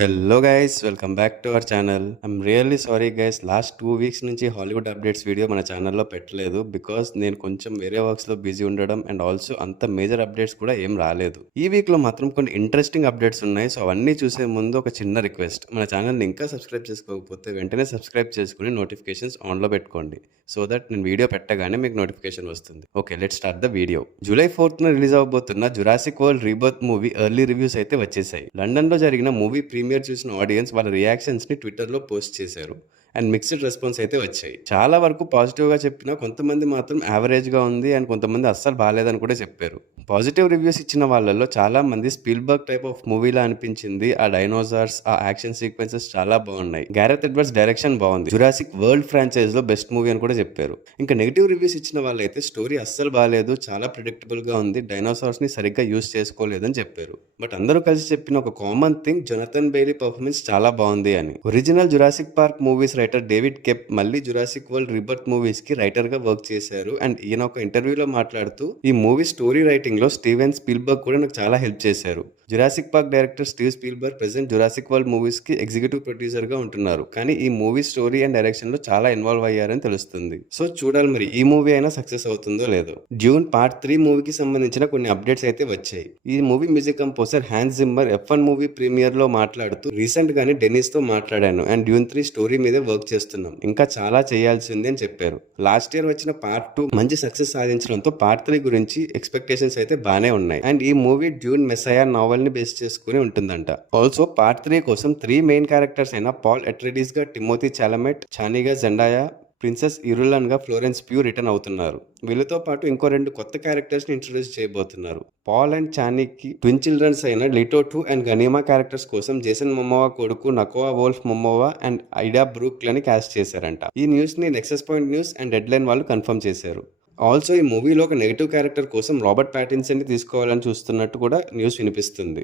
Hello guys, welcome back to our channel. I'm really sorry guys, last 2 weeks నుంచి Hollywood updates video మన ఛానల్లో పెట్టలేదు. Because నేను కొంచెం వేరే వర్క్స్లో బిజీ ఉండడం అండ్ ఆల్సో అంత మేజర్ అప్డేట్స్ కూడా ఏం రాలేదు. ఈ వీక్లో మాత్రం కొన్ని ఇంట్రెస్టింగ్ అప్డేట్స్ ఉన్నాయి. సో అవన్నీ చూసే ముందు ఒక చిన్న రిక్వెస్ట్, మన ఛానల్ని ఇంకా సబ్స్క్రైబ్ చేసుకోకపోతే వెంటనే సబ్స్క్రైబ్ చేసుకుని నోటిఫికేషన్స్ ఆన్లో పెట్టుకోండి. సో దట్ నేను వీడియో పెట్టగానే మీకు నోటిఫికేషన్ వస్తుంది. Okay, let's start the video. July 4th release అవబోతున్న Jurassic World Rebirth movie early reviews అయితే వచ్చేసాయి. లండన్లో జరిగిన మూవీ ప్రీమియర్ చూసిన ఆడియన్స్ వాళ్ళ రియాక్షన్స్ని ట్విట్టర్లో పోస్ట్ చేశారు అండ్ మిక్స్డ్ రెస్పాన్స్ అయితే వచ్చాయి. చాలా వరకు పాజిటివ్గా చెప్పినా కొంతమంది మాత్రం యావరేజ్గా ఉంది అండ్ కొంతమంది అస్సలు బాగాలేదని కూడా చెప్పారు. పాజిటివ్ రివ్యూస్ ఇచ్చిన వాళ్ళల్లో చాలా మంది స్పీల్బర్గ్ టైప్ ఆఫ్ మూవీలా అనిపించింది, ఆ డైనోసార్స్, ఆ యాక్షన్ సీక్వెన్సెస్ చాలా బాగున్నాయి, గ్యారెత్ ఎడ్వర్డ్స్ డైరెక్షన్ బాగుంది, జురాసిక్ వరల్డ్ ఫ్రాంచైజ్ లో బెస్ట్ మూవీ అని కూడా చెప్పారు. ఇంకా నెగిటివ్ రివ్యూస్ ఇచ్చిన వాళ్ళైతే స్టోరీ అస్సలు బాగాలేదు, చాలా ప్రిడిక్టబుల్ గా ఉంది, డైనోసార్స్ ని సరిగ్గా యూజ్ చేసుకోలేదని చెప్పారు. బట్ అందరూ కలిసి చెప్పిన ఒక common thing, Jonathan Bailey performance చాలా బాగుంది అని. Original Jurassic Park movies writer David Koepp మళ్ళీ జురాసిక్ వరల్డ్ రిబర్త్ మూవీస్ కి రైటర్ గా వర్క్ చేశారు అండ్ ఈయన ఒక ఇంటర్వ్యూలో మాట్లాడుతూ ఈ మూవీ స్టోరీ రైటింగ్ లో స్టీవెన్ స్పీల్బర్గ్ కూడా నాకు చాలా హెల్ప్ చేశారు. Jurassic Park director Steve Spielberg present Jurassic World movies కి ఎగ్జిక్యూటివ్ ప్రొడ్యూసర్ గా ఉంటున్నారు, కానీ ఈ మూవీ స్టోరీ అండ్ డైరెక్షన్ లో చాలా ఇన్వాల్వ్ అయ్యారని తెలుస్తుంది. సో చూడాలి మరి ఈ మూవీ అయినా సక్సెస్ అవుతుందో లేదో. డ్యూన్ పార్ట్ 3 మూవీకి సంబంధించిన కొన్ని అప్డేట్స్ అయితే వచ్చాయి. ఈ movie music composer Hans Zimmer F1 movie premiere లో మాట్లాడుతూ రీసెంట్ గానే డెనిస్ తో మాట్లాడాను అండ్ డ్యూన్ 3 స్టోరీ మీదే వర్క్ చేస్తున్నాం, ఇంకా చాలా చేయాల్సి ఉంది అని చెప్పారు. లాస్ట్ ఇయర్ వచ్చిన పార్ట్ 2 మంచి సక్సెస్ సాధించడంతో పార్ట్ 3 గురించి ఎక్స్పెక్టేషన్స్ అయితే బానే ఉన్నాయి అండ్ ఈ మూవీ డ్యూన్ మెస్సయా నావెల్ ని బేస్ చేసుకుని ఉంటుందంట. ఆల్సో పార్ట్ 3 కోసం 3 మెయిన్ క్యారెక్టర్స్ అయిన పాల్ అట్రెడిస్ గా టిమోథీ చాలమెట్, చానీగా జెండాయా, ప్రిన్సెస్ ఇరులన్ గా ఫ్లోరెన్స్ ప్యూ రిటర్న్ అవుతున్నారు. వీళ్ళతో పాటు ఇంకో 2 కొత్త క్యారెక్టర్స్ ని ఇంట్రొడ్యూస్ చేయబోతున్నారు. పాల్ అండ్ చానీకి ట్విన్ చిల్డ్రన్స్ అయిన లిటో 2 అండ్ గనీమా క్యారెక్టర్స్ కోసం జేసన్ మొమోవా కొడుకు నకోవా వోల్ఫ్ మొమోవా అండ్ ఐడా బ్రూక్ లని కాస్ట్ చేశారంట. ఈ న్యూస్ ని Nexus point news and dead line వాళ్ళు కన్ఫర్మ్ చేశారు. ఆల్సో ఈ మూవీలో ఒక నెగిటివ్ క్యారెక్టర్ కోసం రాబర్ట్ ప్యాటిన్సన్ ని తీసుకోవాలని చూస్తున్నట్టు కూడా న్యూస్ వినిపిస్తుంది.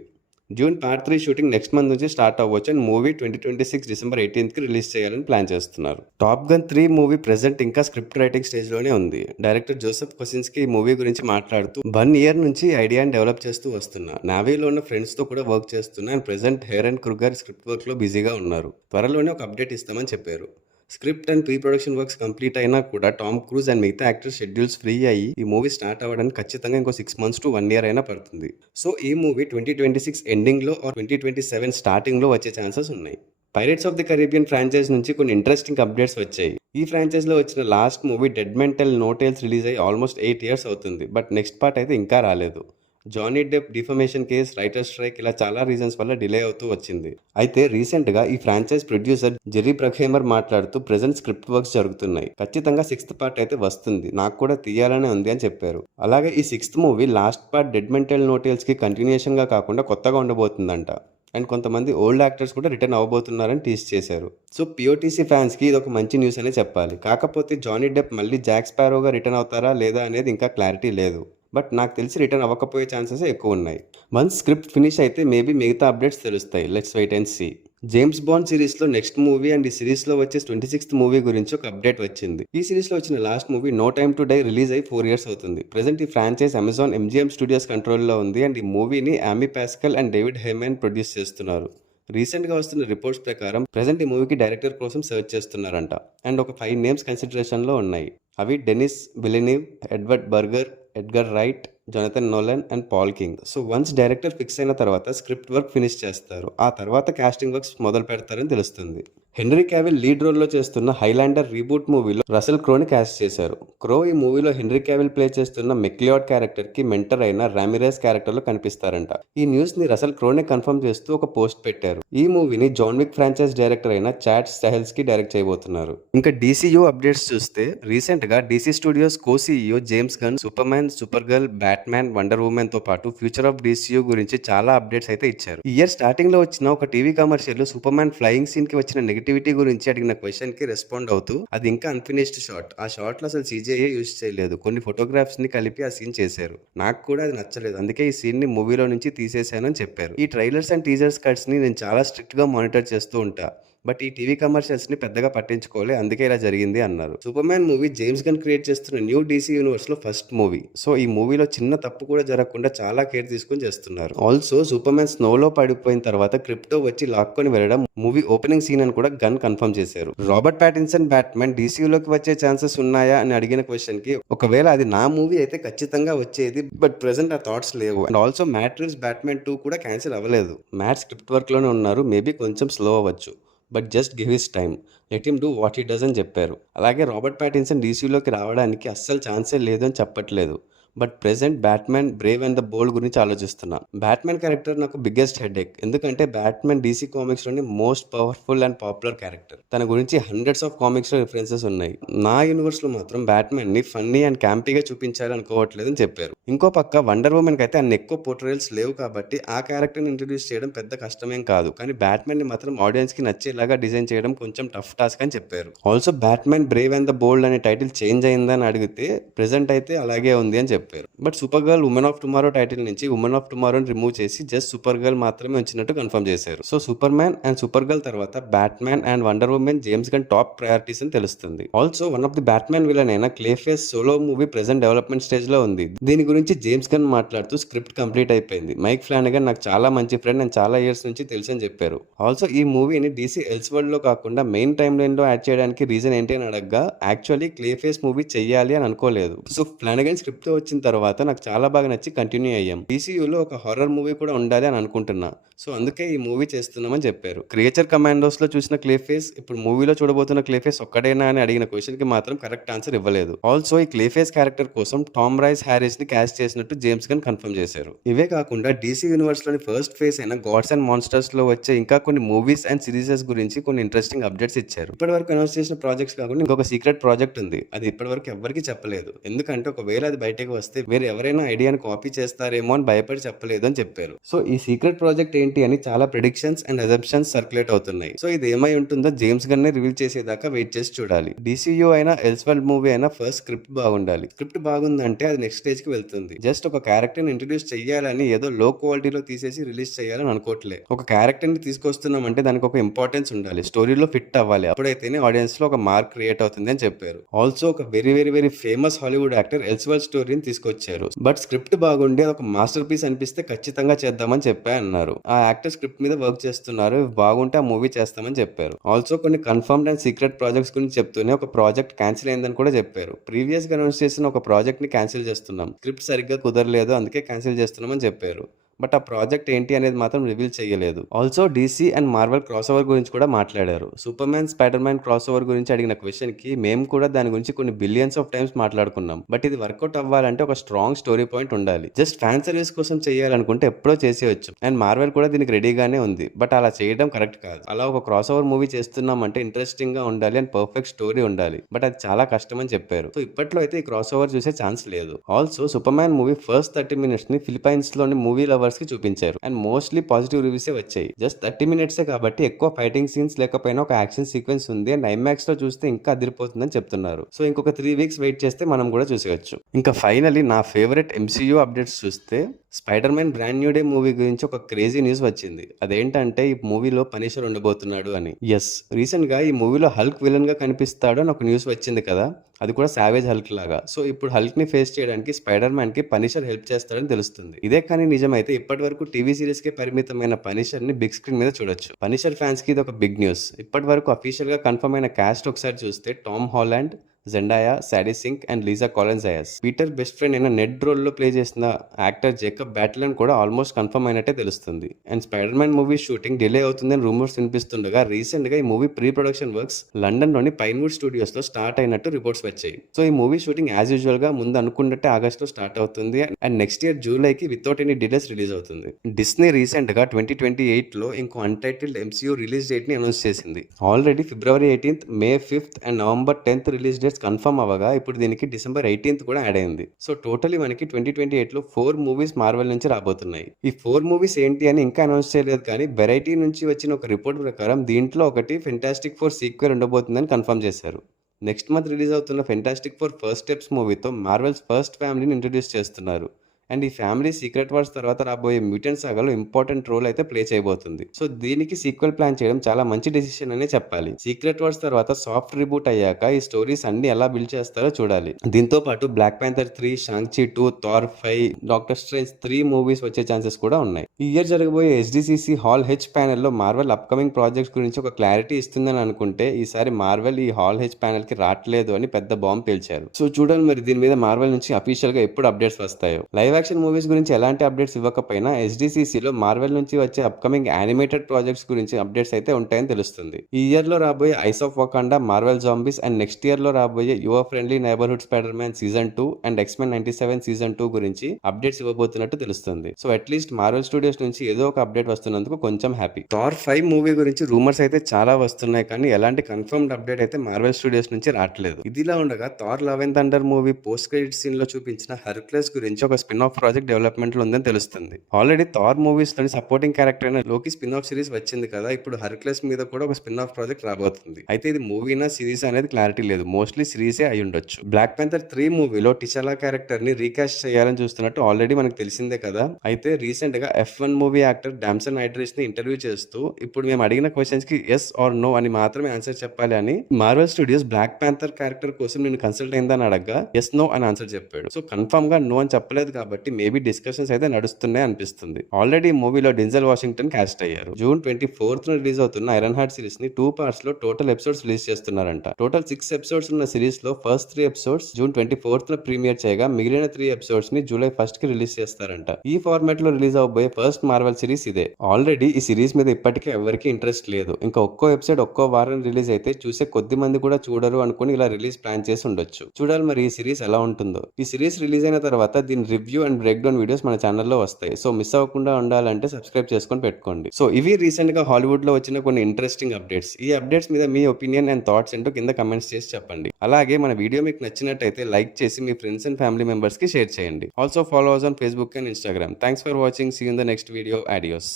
Dune part 3 shooting next month నుంచి స్టార్ట్ అవ్వచ్చు అండ్ మూవీ 2026 డిసెంబర్ 18th కి రిలీజ్ చేయాలని ప్లాన్ చేస్తున్నారు. టాప్ గన్ 3 మూవీ ప్రెసెంట్ ఇంకా స్క్రిప్ట్ రైటింగ్ స్టేజ్ లోనే ఉంది. డైరెక్టర్ జోసెఫ్ కొసిన్స్కీ ఈ మూవీ గురించి మాట్లాడుతూ 1 year నుంచి ఐడియాని డెవలప్ చేస్తూ వస్తున్నా, నావీలో ఉన్న ఫ్రెండ్స్ తో కూడా వర్క్ చేస్తున్నా and present Ehren Kruger script work లో బిజీగా ఉన్నారు, త్వరలోనే ఒక అప్డేట్ ఇస్తామని చెప్పారు. Script and pre production works complete అయినా కూడా టామ్ క్రూజ్ అండ్ మిగతా యాక్టర్స్ షెడ్యూల్స్ ఫ్రీ అయ్యి ఈ మూవీ స్టార్ట్ అవ్వడానికి ఖచ్చితంగా ఇంకో 6 months to 1 year అయినా పడుతుంది. సో ఈ మూవీ 2026 ఎండింగ్ లో ఆర్ 2027 స్టార్టింగ్ లో వచ్చే ఛాన్సెస్ ఉన్నాయి. Pirates of the Caribbean franchise నుంచి కొన్ని ఇంట్రెస్టింగ్ అప్డేట్స్ వచ్చాయి. ఈ ఫ్రాంచైజ్ లో వచ్చిన last movie dead men tell no tales release అయ్యి ఆల్మోస్ట్ 8 years అవుతుంది, బట్ నెక్స్ట్ పార్ట్ అయితే ఇంకా రాలేదు. Johnny Depp defamation case, writer strike, ఇలా చాలా రీజన్స్ వల్ల డిలే అవుతూ వచ్చింది. అయితే రీసెంట్ గా ఈ ఫ్రాంచైజ్ ప్రొడ్యూసర్ జెర్రీ బ్రక్హేమర్ మాట్లాడుతూ ప్రెసెంట్ స్క్రిప్ట్ వర్క్స్ జరుగుతున్నాయి, ఖచ్చితంగా 6th పార్ట్ అయితే వస్తుంది, నాకు కూడా తీయాలనే ఉంది అని చెప్పారు. అలాగే ఈ 6th movie last part dead men tell no tales కి కంటిన్యూషన్ గా కాకుండా కొత్తగా ఉండబోతుందంట అండ్ కొంతమంది ఓల్డ్ యాక్టర్స్ కూడా రిటర్న్ అవ్వబోతున్నారని టీస్ చేశారు. సో పిఓటీసీ ఫ్యాన్స్ కి ఇది ఒక మంచి న్యూస్ అనే చెప్పాలి. కాకపోతే జానీ డెప్ మళ్ళీ జాక్ స్పారోగా రిటర్న్ అవుతారా లేదా అనేది ఇంకా క్లారిటీ లేదు, బట్ నాకు తెలిసి రిటర్న్ అవ్వకపోయే ఛాన్సెస్ ఎక్కువ ఉన్నాయి. వన్స్ స్క్రిప్ట్ ఫినిష్ అయితే మేబీ మిగతా అప్డేట్స్ తెలుస్తాయి. Let's wait and see. James Bond సిరీస్లో నెక్స్ట్ మూవీ అండ్ ఈ సిరీస్లో వచ్చే 26th మూవీ గురించి ఒక అప్డేట్ వచ్చింది. ఈ సిరీస్లో వచ్చిన last movie no time to die release అయ్యి 4 years అవుతుంది. ప్రెసెంట్ ఈ ఫ్రాంచైజ్ అమెజాన్ MGM స్టూడియోస్ కంట్రోల్లో ఉంది అండ్ ఈ మూవీని ఆమీ పాస్కల్ అండ్ డేవిడ్ హెమెన్ ప్రొడ్యూస్ చేస్తున్నారు. రీసెంట్గా వస్తున్న రిపోర్ట్స్ ప్రకారం ప్రెసెంట్ ఈ మూవీకి డైరెక్టర్ కోసం సర్చ్ చేస్తున్నారంట అండ్ ఒక 5 names కన్సిడరేషన్లో ఉన్నాయి. అవి Denis Villeneuve, Edward Berger, Edgar Wright, Jonathan Nolan and Paul King. So once director fix అయిన తర్వాత స్క్రిప్ట్ వర్క్ ఫినిష్ చేస్తారు, ఆ తర్వాత కాస్టింగ్ వర్క్స్ మొదలు పెడతారని తెలుస్తుంది. హెన్రీ క్యావిల్ లీడ్ రోల్లో చేస్తున్న హైలాండర్ రీబూట్ మూవీలో రసెల్ క్రోని కాస్ట్ చేశారు. క్రో ఈ మూవీలో హెన్రీ క్యావిల్ ప్లే చేస్తున్న మెక్లియాడ్ క్యారెక్టర్ కి మెంటర్ అయిన రామిరెస్ క్యారెక్టర్ లో కనిపిస్తారంట. ఈ న్యూస్ ని రసెల్ క్రోనే కన్ఫర్మ్ చేస్తూ ఒక పోస్ట్ పెట్టారు. ఈ మూవీని జాన్ విక్ ఫ్రాంచైజ్ డైరెక్టర్ అయిన చాడ్ స్టహెల్స్ కి డైరెక్ట్ చేయబోతున్నారు. ఇంకా DCU అప్డేట్స్ చూస్తే రీసెంట్ గా DC స్టూడియోస్ కో CEO James gun super man, super girl, Batman, wonder women తో పాటు ఫ్యూచర్ ఆఫ్ DCU గురించి చాలా అప్డేట్స్ అయితే ఇచ్చారు. ఈ ఇయర్ స్టార్టింగ్ లో వచ్చిన ఒక TV commercial Superman flying scene కి వచ్చిన నెగిటివిటీ గురించి అడిగిన క్వశ్చన్ కి రెస్పాండ్ అవుతూ అది ఇంకా అన్ఫినిష్డ్ షాట్, ఆ షాట్ లో అసలు CGI యూజ్ చేయలేదు, కొన్ని ఫోటోగ్రాఫ్స్ ని కలిపి ఆ సీన్ చేశారు, నాకు కూడా అది నచ్చలేదు, అందుకే ఈ సీన్ ని మూవీలో నుంచి తీసేశాను అని చెప్పారు. ఈ ట్రైలర్స్ అండ్ టీజర్స్ కట్స్ ని నేను చాలా స్ట్రిక్ట్ గా మానిటర్ చేస్తూ ఉంటా, బట్ ఈ టీవీ కమర్షియల్స్ ని పెద్దగా పట్టించుకోలే, అందుకే ఇలా జరిగింది అన్నారు. Super man movie James gun create చేస్తున్న న్యూ డీసీ యూనివర్స్ లో ఫస్ట్ మూవీ. సో ఈ మూవీలో చిన్న తప్పు కూడా జరగకుండా చాలా కేర్ తీసుకుని చేస్తున్నారు. ఆల్సో సూపర్ మ్యాన్ స్నోలో పడిపోయిన తర్వాత క్రిప్టో వచ్చి లాక్కొని వెళ్ళడం మూవీ ఓపెనింగ్ సీన్ అని కూడా గన్ కన్ఫర్మ్ చేశారు. రాబర్ట్ ప్యాటిన్సన్ బ్యాట్మెన్ డీసీయూలోకి వచ్చే ఛాన్సెస్ ఉన్నాయా అని అడిగిన క్వశ్చన్ కి, ఒకవేళ అది నా మూవీ అయితే ఖచ్చితంగా వచ్చేది, బట్ ప్రెసెంట్ ఆ థాట్స్ లేవు. And also Matt Reeves Batman 2 కూడా క్యాన్సిల్ అవ్వలేదు. మ్యాట్ స్క్రిప్ట్ వర్క్ లోనే ఉన్నారు, మేబీ కొంచెం స్లో అవ్వచ్చు, but just give his time, let him do what he does అని చెప్పారు. అలాగే రాబర్ట్ ప్యాటిన్సన్ డీసీలోకి రావడానికి అస్సలు ఛాన్సే లేదు అని చెప్పట్లేదు, but present Batman brave and the bold గురించి ఆలోచిస్తున్నా. బ్యాట్మెన్ క్యారెక్టర్ నాకు బిగ్గెస్ట్ హెడేక్, ఎందుకంటే బ్యాట్మెన్ డీసీ కామిక్స్ లోని most powerful and popular character. తన గురించి హండ్రెడ్స్ ఆఫ్ కామిక్స్ లో రిఫరెన్సెస్ ఉన్నాయి. నా యూనివర్స్ లో మాత్రం బ్యాట్మెన్ ని ఫన్నీ అండ్ క్యాంపీగా చూపించాలి అనుకోవట్లేదని చెప్పారు. ఇంకో పక్క వండర్ ఉమెన్ కి అయితే అన్ని ఎక్కువ పోర్ట్రేల్స్ లేవు కాబట్టి ఆ క్యారెక్టర్ ని ఇంట్రడ్యూస్ చేయడం పెద్ద కష్టమేం కాదు, కానీ బ్యాట్మెన్ ని మాత్రం ఆడియన్స్ కి నచ్చేలాగా డిజైన్ చేయడం కొంచెం టఫ్ టాస్క్ అని చెప్పారు. Also Batman brave and the bold అనే టైటిల్ చేంజ్ అయిందని అడిగితే ప్రెసెంట్ అయితే అలాగే ఉంది అని చెప్పారు. But Supergirl woman of tomorrow title నుంచి ఉమెన్ ఆఫ్ టుమారోని రిమూవ్ చేసి జస్ట్ సూపర్ గర్ల్ మాత్రమే వచ్చినట్టు కన్ఫర్మ్ చేశారు. So Superman and Supergirl తర్వాత Batman and Wonder Woman James Gunn top priorities అని తెలుస్తుంది. Also one of the Batman villain అయిన Clayface solo movie present development stage లో ఉంది. దీని గురించి జేమ్స్ గన్ మాట్లాడుతూ స్క్రిప్ట్ కంప్లీట్ అయిపోయింది, మైక్ ఫ్లానగన్ నాకు చాలా మంచి ఫ్రెండ్ అండ్ చాలా ఇయర్స్ నుంచి తెలుసు అని చెప్పారు. ఆల్సో ఈ మూవీని డీసీ ఎల్స్ వరల్డ్ లో కాకుండా మెయిన్ టైమ్ లైన్ లో యాడ్ చేయడానికి రీజన్ ఏంటి అని అడగగా, యాక్చువల్లీ క్లేఫేస్ మూవీ చెయ్యాలి అని అనుకోలేదు. సో ఫ్లానగన్ స్క్రిప్ట్ తో వచ్చిన తర్వాత నాకు చాలా బాగా నచ్చి కంటిన్యూ అయ్యాం. డీసీయూలో ఒక హారర్ మూవీ కూడా ఉండాలి అని అనుకుంటున్నా, సో అందుకే ఈ మూవీ చేస్తున్నామని చెప్పారు. క్రియేచర్ కమాండోస్ లో చూసిన క్లేఫేస్ ఇప్పుడు మూవీలో చూడబోతున్న క్లేఫేస్ ఒక్కడేనా అని అడిగిన క్వశ్చన్ కి మాత్రం కరెక్ట్ ఆన్సర్ ఇవ్వలేదు. ఆల్సో ఈ క్లేఫేస్ క్యారెక్టర్ కోసం టామ్ రైస్ హ్యారిస్ ని క్యాస్ట్ చేసినట్టు జేమ్స్ గన్ కన్ఫర్మ్ చేశారు. ఇవే కాకుండా డీసీ యూనివర్స్ లోని ఫస్ట్ ఫేస్ అయిన గాడ్స్ అండ్ మాన్స్టర్స్ లో వచ్చే ఇంకా కొన్ని మూవీస్ అండ్ సిరీసెస్ గురించి కొన్ని ఇంట్రెస్టింగ్ అప్డేట్స్ ఇచ్చారు. ఇప్పటి వరకు అనౌన్స్ చేసిన ప్రాజెక్ట్స్ కాకుండా ఇంకొక సీక్రెట్ ప్రాజెక్ట్ ఉంది, అది ఇప్పటి వరకు ఎవరికి చెప్పలేదు, ఎందుకంటే ఒకవేళ అది బయటకు వస్తే వేరే ఎవరైనా ఐడియాని కాపీ చేస్తారేమో అని భయపడి చెప్పలేదు అని చెప్పారు. సో ఈ సీక్రెట్ ప్రాజెక్ట్ ఏంటి అని చాలా ప్రిడిక్షన్స్ అండ్ అజంప్షన్స్ సర్క్యులేట్ అవుతున్నాయి. సో ఇది ఏమై ఉంటుందో జేమ్స్ గన్ ని రివీల్ చేసేదాకా వెయిట్ చేసి చూడాలి. డీసీయూ అయినా ఎల్స్వెల్డ్ మూవీ అయినా ఫస్ట్ స్క్రిప్ట్ బాగుండాలి. స్క్రిప్ట్ బాగుందంటే అది నెక్స్ట్ స్టేజ్ కి వెళ్తుంది. జస్ట్ ఒక క్యారెక్టర్ ని ఇంట్రడ్యూస్ చేయాలని ఏదో లో క్వాలిటీలో తీసేసి రిలీజ్ చేయాలని అనుకోవట్లే. ఒక క్యారెక్టర్ ని తీసుకొస్తున్నామంటే దానికి ఒక ఇంపార్టెన్స్ ఉండాలి, స్టోరీలో ఫిట్ అవ్వాలి, అప్పుడైతేనే ఆడియన్స్ లో ఒక మార్క్ క్రియేట్ అవుతుంది అని చెప్పారు. ఆల్సో ఒక very very very famous Hollywood actor elseworld స్టోరీని తీసుకొచ్చారు, బట్ స్క్రిప్ట్ బాగుండి ఒక మాస్టర్ పీస్ అనిపిస్తే ఖచ్చితంగా చేద్దామని చెప్పా అన్నారు. ఆ యాక్టర్ స్క్రిప్ట్ మీద వర్క్ చేస్తున్నారు, బాగుంటే ఆ మూవీ చేస్తామని చెప్పారు. ఆల్సో కొన్ని కన్ఫర్మ్డ్ అండ్ సీక్రెట్ ప్రాజెక్ట్స్ గురించి చెప్తూనే ఒక ప్రాజెక్ట్ క్యాన్సిల్ అయిందని కూడా చెప్పారు. ప్రీవియస్ గా అనౌన్స్ చేసిన ఒక ప్రాజెక్ట్ ని క్యాన్సిల్ చేస్తున్నాం, స్క్రిప్ట్ సరిగ్గా కుదరలేదు అందుకే క్యాన్సిల్ చేస్తున్నామని చెప్పారు, బట్ ఆ ప్రాజెక్ట్ ఏంటి అనేది మాత్రం రివీల్ చేయలేదు. Also DC and Marvel cross over గురించి కూడా మాట్లాడారు. Super man spider man cross over గురించి అడిగిన క్వశ్చన్ కి మేము కూడా దాని గురించి కొన్ని బిలియన్స్ ఆఫ్ టైమ్స్ మాట్లాడుకున్నాం, బట్ ఇది వర్కౌట్ అవ్వాలంటే ఒక స్ట్రాంగ్ స్టోరీ పాయింట్ ఉండాలి. జస్ట్ ఫ్యాన్ సర్వీస్ కోసం చేయాలనుకుంటే ఎప్పుడో చేసేయచ్చు, అండ్ మార్వెల్ కూడా దీనికి రెడీగానే ఉంది, బట్ అలా చేయడం కరెక్ట్ కాదు. అలా ఒక క్రాస్ ఓవర్ మూవీ చేస్తున్నాం అంటే ఇంట్రెస్టింగ్ గా ఉండాలి అండ్ పర్ఫెక్ట్ స్టోరీ ఉండాలి, బట్ అది చాలా కష్టం అని చెప్పారు. సో ఇప్పట్లో అయితే ఈ క్రాస్ ఓవర్ చూసే ఛాన్స్ లేదు. Also super man movie first 30 minutes ని ఫిలిపైన్స్ లోని మూవీ లవర్స్ కి చూపించారు, అండ్ మోస్ట్లీ పాజిటివ్ రివ్యూస్ వచ్చాయి. జస్ట్ 30 minutes కాబట్టి ఎక్కువ ఫైటింగ్ సీన్స్ లేకపోయినా ఒక యాక్షన్ సీక్వెన్స్ ఉంది, అండ్ ఐమాక్స్ లో చూస్తే ఇంకా అదిరిపోతుందని చెప్తున్నారు. సో ఇంకొక 3 weeks వెయిట్ చేస్తే మనం కూడా చూసేయచ్చు. ఇంకా ఫైనలీ నా ఫేవరెట్ ఎంసీయూ అప్డేట్స్ చూస్తే spider man brand new day movie గురించి ఒక క్రేజీ న్యూస్ వచ్చింది. అదేంటంటే ఈ మూవీలో పనిషర్ ఉండబోతున్నాడు అని. ఎస్, రీసెంట్ గా ఈ మూవీలో హల్క్ విలన్ గా కనిపిస్తాడు అని ఒక న్యూస్ వచ్చింది కదా, అది కూడా సావేజ్ హల్క్ లాగా. సో ఇప్పుడు హల్క్ ని ఫేస్ చేయడానికి స్పైడర్ మ్యాన్ కి పనిషర్ హెల్ప్ చేస్తాడని తెలుస్తుంది. ఇదే కానీ నిజమైతే ఇప్పటి వరకు టీవీ సిరీస్ కి పరిమితమైన పనిషర్ ని బిగ్ స్క్రీన్ మీద చూడొచ్చు. పనిషర్ ఫ్యాన్స్ కి ఇది ఒక బిగ్ న్యూస్. ఇప్పటి వరకు అఫీషియల్ గా కన్ఫర్మ్ అయిన కాస్ట్ ఒకసారి చూస్తే Tom Holland, Zendaya, Sadie Sink and Liza Colon Zayas. Peter best friend అయిన నెడ్ రోల్ లో ప్లే చేసిన యాక్టర్ జేకబ్ బ్యాటలన్ కూడా ఆల్మోస్ట్ కన్ఫర్మ్ అయినట్టే తెలుస్తుంది. And Spider Man movie shooting delay అవుతుందని రూమర్స్ వినిపిస్తుండగా రీసెంట్ గా ఈ movie pre production works London లోని పైన్వుడ్ స్టూడియోస్ లో స్టార్ట్ అయినట్టు రిపోర్ట్స్ వచ్చాయి. సో ఈ మూవీ షూటింగ్ యాజ్ యూజువల్ గా ముందు అనుకున్నట్టే ఆగస్ట్ లో స్టార్ట్ అవుతుంది, అండ్ నెక్స్ట్ ఇయర్ జూలైకి వితౌట్ ఎనీ డిలేస్ రిలీజ్ అవుతుంది. డిస్నీ రీసెంట్ గా 2028 లో ఇంకో అన్టైటిల్డ్ ఎంసీయూ రిలీజ్ డేట్ ని అనౌన్స్ చేసింది. Already February 18th, May 5th and November 10th release dates confirm అవగా ఇప్పుడు దీనికి December 18th కూడా యాడ్ అయింది. సో టోటలీ మనకి 2028 లో 4 మూవీస్ మార్వెల్ నుంచి రాబోతున్నాయి. ఈ 4 మూవీస్ ఏంటి అని ఇంకా అనౌన్స్ చేయలేదు, కానీ వెరైటీ నుంచి వచ్చిన ఒక రిపోర్ట్ ప్రకారం దీంట్లో ఒకటి ఫెంటాస్టిక్ ఫోర్ సీక్వెల్ ఉండబోతుందని కన్ఫర్మ్ చేశారు. నెక్స్ట్ మంత్ రిలీజ్ అవుతున్న ఫెంటాస్టిక్ ఫోర్ ఫస్ట్ స్టెప్స్ మూవీతో మార్వెల్స్ ఫస్ట్ ఫ్యామిలీని ఇంట్రడ్యూస్ చేస్తున్నారు. అండ్ ఈ ఫ్యామిలీ సీక్రెట్ వార్స్ తర్వాత రాబోయే మ్యూటెంట్ సాగాలో ఇంపార్టెంట్ రోల్ అయితే ప్లే చేయబోతుంది. సో దీనికి సీక్వెల్ ప్లాన్ చేయడం చాలా మంచి డెసిషన్ అనే చెప్పాలి. సీక్రెట్ వార్స్ తర్వాత సాఫ్ట్ రిబూట్ అయ్యాక ఈ స్టోరీస్ అన్ని ఎలా బిల్డ్ చేస్తారో చూడాలి. దీంతో పాటు Black Panther 3, Shang Chi 2, Thor 5, Doctor Strange 3 movies వచ్చే ఛాన్సెస్ కూడా ఉన్నాయి. ఈ ఇయర్ జరగబోయే HDCC హాల్ H ప్యానెల్ లో మార్వెల్ అప్కమింగ్ ప్రాజెక్ట్స్ గురించి ఒక క్లారిటీ ఇస్తుందని అనుకుంటే ఈసారి మార్వెల్ ఈ హాల్ H ప్యానెల్ కి రావట్లేదు అని పెద్ద బాంబ్ పేల్చారు. సో చూడండి మరి దీని మీద మార్వెల్ నుంచి అఫీషియల్ గా ఎప్పుడు అప్డేట్స్ వస్తాయో. లైవ్ యాక్షన్ మూవీస్ గురించి ఎలాంటి అప్డేట్స్ ఇవ్వకపోయినా HDCC లో మార్వెల్ నుంచి వచ్చే అప్కమింగ్ యానిమేటెడ్ ప్రాజెక్ట్స్ గురించి అప్డేట్స్ అయితే ఉంటాయని తెలుస్తుంది. ఈ ఇయర్ లో రాబోయే eyes of వకాండా, Marvel zombies and next year లో రాబోయే your friendly neighbourhood spider man season 2 and X-Men 97 season 2 గురించి అప్డేట్స్ ఇవ్వబోతున్నట్టు తెలుస్తుంది. సో అట్లీస్ట్ మార్వెల్ స్టూడియోస్ నుంచి ఏదో ఒక అప్డేట్ వస్తున్నందుకు కొంచెం హ్యాపీ. థార్ 5 మూవీ గురించి రూమర్స్ అయితే చాలా వస్తున్నాయి కానీ ఎలాంటి కన్ఫర్మ్డ్ అప్డేట్ అయితే మార్వెల్ స్టూడియోస్ నుంచి రావట్లేదు. ఇదిలా ఉండగా Thor Love and Thunder movie post credit scene లో చూపించిన హెర్క్యులస్ గురించి ఒక స్పిన్ ఆఫ్ ప్రాజెక్ట్ డెవలప్మెంట్ లో ఉందని తెలుస్తుంది. ఆల్రెడీ థార్ మూవీస్ లోని సపోర్టింగ్ క్యారెక్టర్ అయిన లోకి స్పిన్ ఆఫ్ సిరీస్ వచ్చింది కదా, ఇప్పుడు హెర్క్యులస్ మీద కూడా ఒక స్పిన్ ఆఫ్ ప్రాజెక్ట్ రాబోతుంది. అయితే ఇది మూవీనా సిరీస్ అనేది క్లారిటీ లేదు, మోస్ట్లీ సిరీసే అయి ఉండొచ్చు. బ్లాక్ ప్యాంథర్ 3 మూవీలో టిచాలా క్యారెక్టర్ ని రీకాస్ట్ చేయాలని చూస్తున్నట్టు ఆల్రెడీ మనకు తెలిసిందే కదా. అయితే రీసెంట్ గా F1 మూవీ యాక్టర్ డామ్సన్ ఐడ్రిస్ ని ఇంటర్వ్యూ చేస్తూ ఇప్పుడు మేము అడిగిన క్వశ్చన్స్ కి ఎస్ ఆర్ నో అని మాత్రమే ఆన్సర్ చెప్పాలి అని Marvel Studios Black Panther character కోసం నేను కన్సల్ట్ అయిందని అడగగా ఎస్ నో అని ఆన్సర్ చెప్పాడు. సో కన్ఫర్మ్ గా నో అని చెప్పలేదు కాబట్టి మేబీ డిస్కషన్స్ అయితే నడుస్తున్నాయి అనిపిస్తుంది. ఆల్రెడీ మూవీలో డెన్జెల్ వాషింగ్టన్ క్యాస్ట్ అయ్యారు. జూన్ 24th రిలీజ్ అవుతున్న ఐరన్ హార్ట్ సిరీస్ ని 2 పార్ట్స్ లో టోటల్ ఎపిసోడ్స్ రిలీజ్ చేస్తున్నారంట. టోటల్ 6 ఎపిసోడ్స్ ఉన్న సిరీస్ లో first 3 episodes June 24th premiere చేయగా మిగిలిన 3 ఎపిసోడ్స్ ని జూలై 1st కి రిలీజ్ చేస్తారంట. ఈ ఫార్మాట్ లో రిలీజ్ అవబోయే ఫస్ట్ మార్వెల్ సిరీస్ ఇదే. ఆల్రెడీ ఈ సిరీస్ మీద ఇప్పటికే ఎవరికి ఇంట్రెస్ట్ లేదు. ఇంకా ఒక్కో ఎపిసోడ్ ఒక్కో వారం రిలీజ్ అయితే చూసే కొద్ది మంది కూడా చూడరు అనుకుని ఇలా రిలీజ్ ప్లాన్ చేసి ఉండొచ్చు. చూడాలి మరి ఈ సిరీస్ ఎలా ఉంటుందో. ఈ సిరీస్ రిలీజ్ అయిన తర్వాత దీని review and break down videos మన ఛానల్లో వస్తాయి. సో మిస్ అవ్వకుండా ఉండాలంటే సబ్స్క్రైబ్ చేసుకొని పెట్టుకోండి. సో ఇవి రీసెంట్ గా హాలీవుడ్ లో వచ్చిన కొన్ని ఇంట్రెస్టింగ్ అప్డేట్స్. ఈ అప్డేట్స్ మీద మీ ఒపీనియన్ అండ్ థాట్స్ ఏంటో కింద కమెంట్స్ చేసి చెప్పండి. అలాగే మన వీడియో మీకు నచ్చినట్టయితే లైక్ చేసి మీ ఫ్రెండ్స్ అండ్ ఫ్యామిలీ మెంబర్స్ కి షేర్ చేయండి. Also follow us on Facebook and Instagram. Thanks for watching. See you in the next video. Adios.